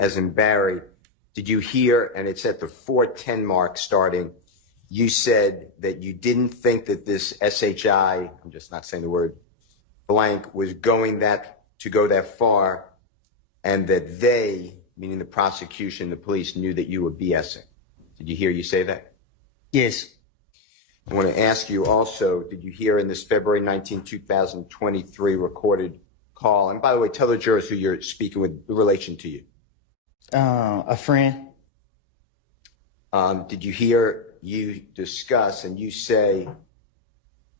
as in Barry, did you hear, and it's at the 4:10 mark starting, you said that you didn't think that this SHI, I'm just not saying the word blank, was going to go that far, and that they, meaning the prosecution, the police, knew that you were BSing. Did you hear you say that? Yes. I want to ask you also, did you hear in this February 19, 2023 recorded call, and by the way, tell the jurors who you're speaking with in relation to you. A friend. Did you hear you discuss and you say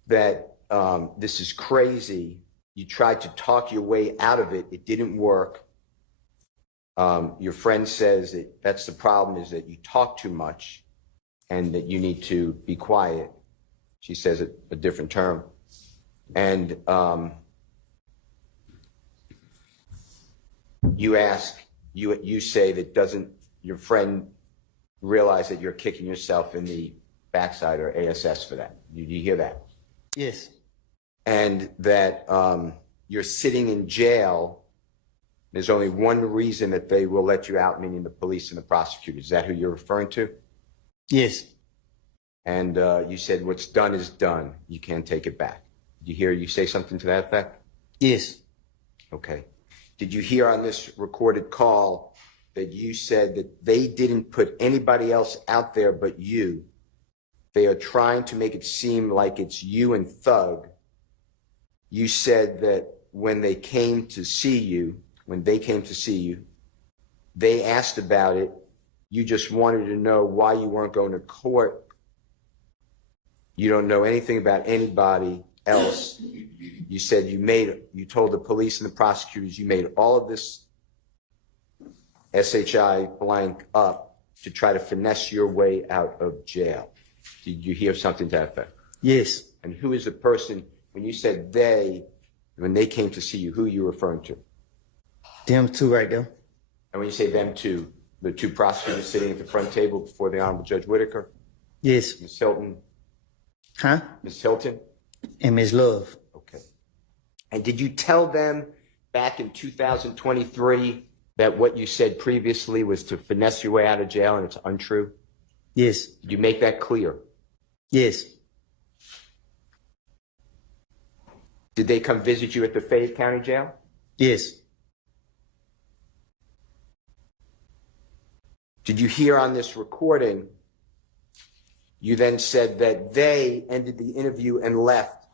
that this is crazy, you tried to talk your way out of it, it didn't work. Your friend says that that's the problem, is that you talk too much and that you need to be quiet. She says it a different term. And you say that doesn't your friend realize that you're kicking yourself in the backside or ASS for that? Did you hear that? Yes. And that you're sitting in jail. There's only one reason that they will let you out, meaning the police and the prosecutors. Is that who you're referring to? Yes. And you said what's done is done. You can't take it back. Did you hear you say something to that effect? Yes. Okay. Did you hear on this recorded call that you said that they didn't put anybody else out there but you? They are trying to make it seem like it's you and Thug. You said that when they came to see you, they asked about it. You just wanted to know why you weren't going to court. You don't know anything about anybody else. You said you told the police and the prosecutors you made all of this SHI blank up to try to finesse your way out of jail. Did you hear something to that effect? Yes. And who is the person, when you said when they came to see you, who are you referring to? Them two right there. And when you say them two, the two prosecutors sitting at the front table before the Honorable Judge Whitaker? Yes. Ms. Hilton? Huh? Ms. Hilton? And Ms. Love. Okay. And did you tell them back in 2023 that what you said previously was to finesse your way out of jail and it's untrue? Yes. Did you make that clear? Yes. Did they come visit you at the Fayette County Jail? Yes. Did you hear on this recording, you then said that they ended the interview and left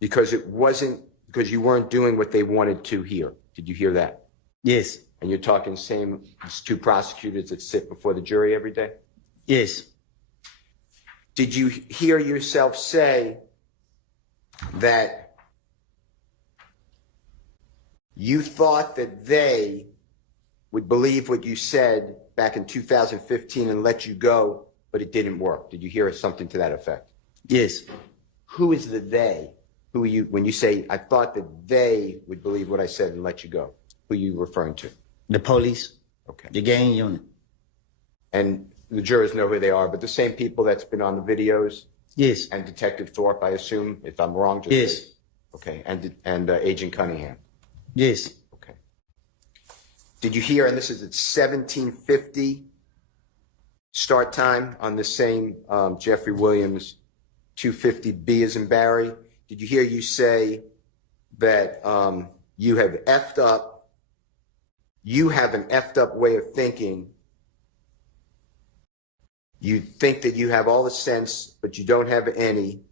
because you weren't doing what they wanted to hear. Did you hear that? Yes. And you're talking these two prosecutors that sit before the jury every day? Yes. Did you hear yourself say that you thought that they would believe what you said back in 2015 and let you go, but it didn't work? Did you hear something to that effect? Yes. Who is the they? Who are you, when you say, I thought that they would believe what I said and let you go? Who are you referring to? The police. Okay. The gang unit. And the jurors know who they are, but the same people that's been on the videos? Yes. And Detective Thorpe, I assume, if I'm wrong. Yes. Okay. And Agent Cunningham? Yes. Okay. Did you hear, and this is at 17:50 start time on the same Jeffrey Williams 250B as in Barry, did you hear you say that you have effed up, you have an effed up way of thinking? You think that you have all the sense, but you don't have any.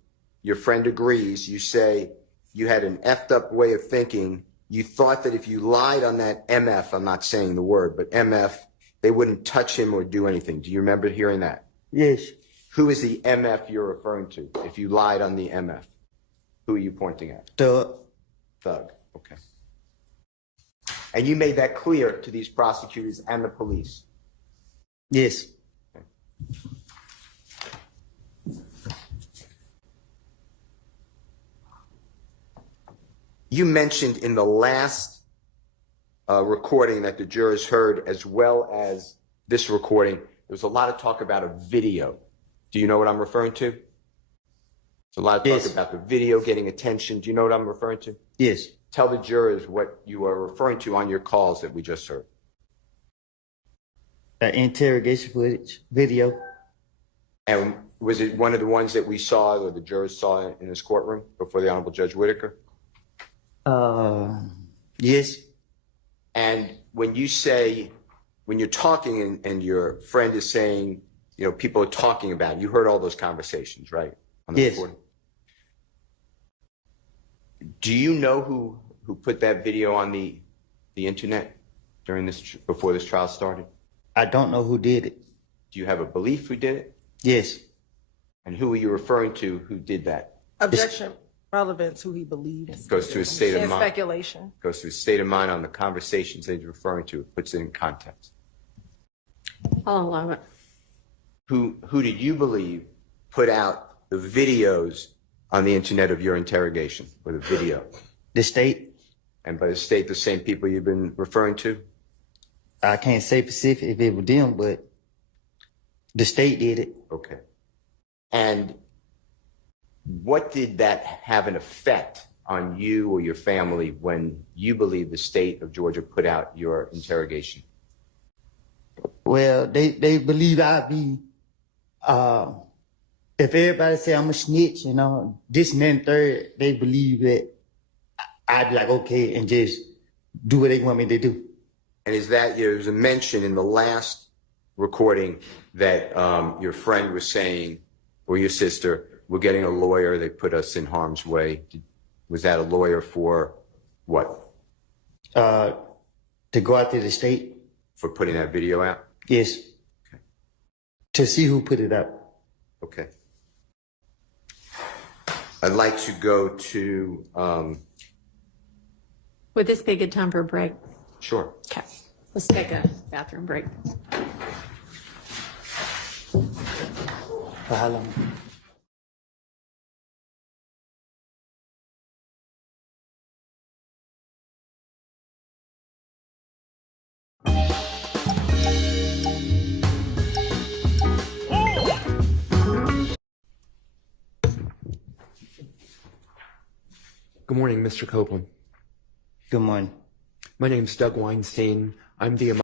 Your friend agrees. You say you had an effed up way of thinking. You thought that if you lied on that MF, I'm not saying the word, but MF, they wouldn't touch him or do anything. Do you remember hearing that? Yes. Who is the MF you're referring to? If you lied on the MF, who are you pointing at? Thug. Thug. Okay. And you made that clear to these prosecutors and the police? Yes. Okay. You mentioned in the last recording that the jurors heard, as well as this recording, there was a lot of talk about a video. Do you know what I'm referring to? There's a lot of talk about the video getting attention. Do you know what I'm referring to? Yes. Tell the jurors what you are referring to on your calls that we just heard. Interrogation footage, video. And was it one of the ones that we saw or the jurors saw in this courtroom before the Honorable Judge Whitaker? Yes. And when you say, when you're talking and your friend is saying, you know, people are talking about it, you heard all those conversations, right? On the Yes. recording? Do you know who put that video on the internet during this, before this trial started? I don't know who did it. Do you have a belief who did it? Yes. And who are you referring to who did that? Objection. Relevance, who he believes. Goes to his state of And mind. speculation. Goes to his state of mind on the conversations that he's referring to. It puts it in context. I'll allow it. Who did you believe put out the videos on the internet of your interrogation, or the video? The state. And by the state, the same people you've been referring to? I can't say specific if it was them, but the state did it. Okay. And what did that have an effect on you or your family when you believe the state of Georgia put out your interrogation? Well, they believe I be, if everybody say I'm a snitch, you know, this and then third, they believe that I'd be like, okay, and just do what they want me to do. And is that, there's a mention in the last recording that your friend was saying, or your sister, we're getting a lawyer, they put us in harm's way. Was that a lawyer for what? To go out to the state? For putting that video out? Yes. Okay. To see who put it up. Okay. I'd like to go to, Would this be a good time for a break? sure. Okay. Let's take a bathroom break. For how long? Good morning, Mr. Copeland. Good morning. My name's Doug Weinstein. I'm the